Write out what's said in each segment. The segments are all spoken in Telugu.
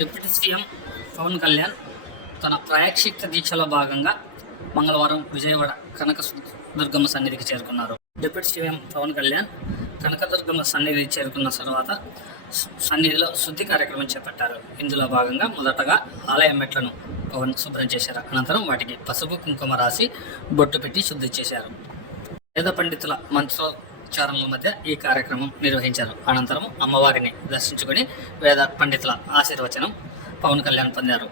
డిప్యూటీ సీఎం పవన్ కళ్యాణ్ తన ప్రాయక్షిక దీక్షలో భాగంగా మంగళవారం విజయవాడ కనక దుర్గమ్మ సన్నిధికి చేరుకున్నారు. డిప్యూటీ సీఎం పవన్ కళ్యాణ్ కనకదుర్గమ్మ సన్నిధి చేరుకున్న తర్వాత సన్నిధిలో శుద్ధి కార్యక్రమం చేపట్టారు. ఇందులో భాగంగా మొదటగా ఆలయ మెట్లను పవన్ శుభ్రం చేశారు. అనంతరం వాటికి పసుపు కుంకుమ రాసి బొట్టు పెట్టి శుద్ధి చేశారు. వేద పండితుల మంత్రోచ్చారణల మధ్య ఈ కార్యక్రమం నిర్వహించారు. అనంతరం అమ్మవారిని దర్శించుకుని వేద పండితుల ఆశీర్వచనం పవన్ కళ్యాణ్ పొందారు.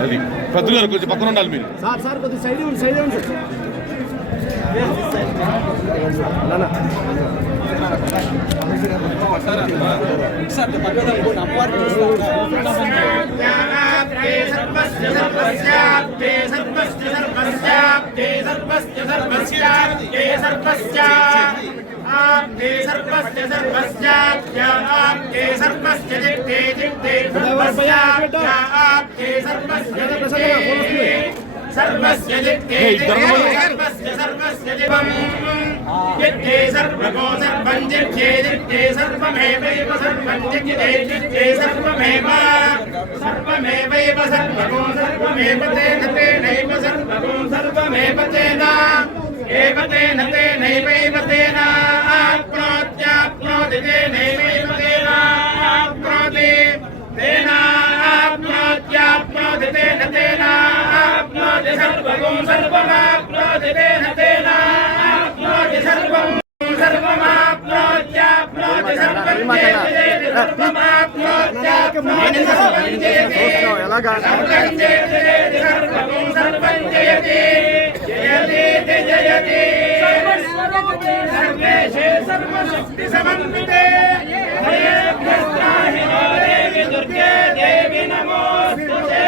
అది పెద్దలు గారు కొంచెం పక్కన ఉండాలి మీరు సార్ సార్ కొద్దిగా సైడ్ ఇవ్వండి సైడ్ ఇవ్వండి సర్వస్య సర్వస్య సర్వస్య సర్వస్య सर्वस्य सर्वस्याप्य आपके सर्वस्य जित्ते जित्ते सर्वस्याप्य आपके सर्वस्य जित्ते सर्वस्य जित्ते सर्वस्य सर्वस्य जिवम् जित्ते सर्वको सर्वं जित्ते जित्ते सर्वमेवैव सर्वं जित्ते जित्ते सर्वमेव सर्वमेवैव सर्वको सर्वमेव तेन तेनैव सर्वको सर्वमेव तेन एव तेन तेनैवैव तेन तेनैवैव तेन आप्नोति तेन आप्नोत्याप्नोति तेन तेन आप्नोति सर्वगुं सर्वमाप्नोति तेन तेन आप्नोति सर्वं सर्वमाप्नोत्याप्नोति सर्वं जयति सर्वमाप्नोत्याप्नोति सर्वं समन्विते हरेभ्यस्त्राहि नो देवि दुर्गे देवि नमोऽस्तुते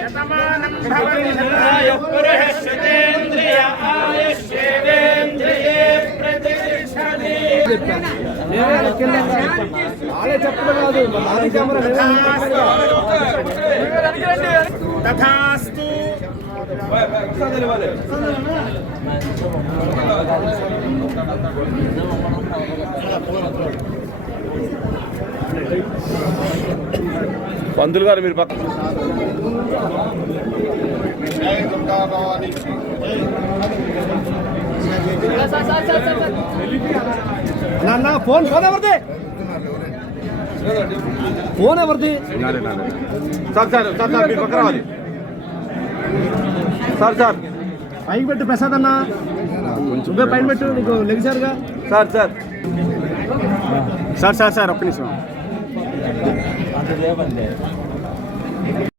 शतमानं भवति शताय पुरुष शतेन्द्रिय आयुष्येवेन्द्रिये प्रतिष्ठति వాళ్ళే చెప్పడం కాదు నాది కెమెరా तथास्तु పంతులు గారు మీరు పక్క నాన్న ఫోన్ ఫోన్ ఎవరిది? ఫోన్ ఎవరిది. సార్ సార్ సార్ సార్ మీరు పక్క రావాలి. Sir sir. పైకి పెట్టు ప్రసాద్ అన్న. నువ్వే పైన పెట్టు నీకు లెగిసారుగా. Sir sir. Sir sir sir ఒక్క నిమిషం. అంత చేయబందే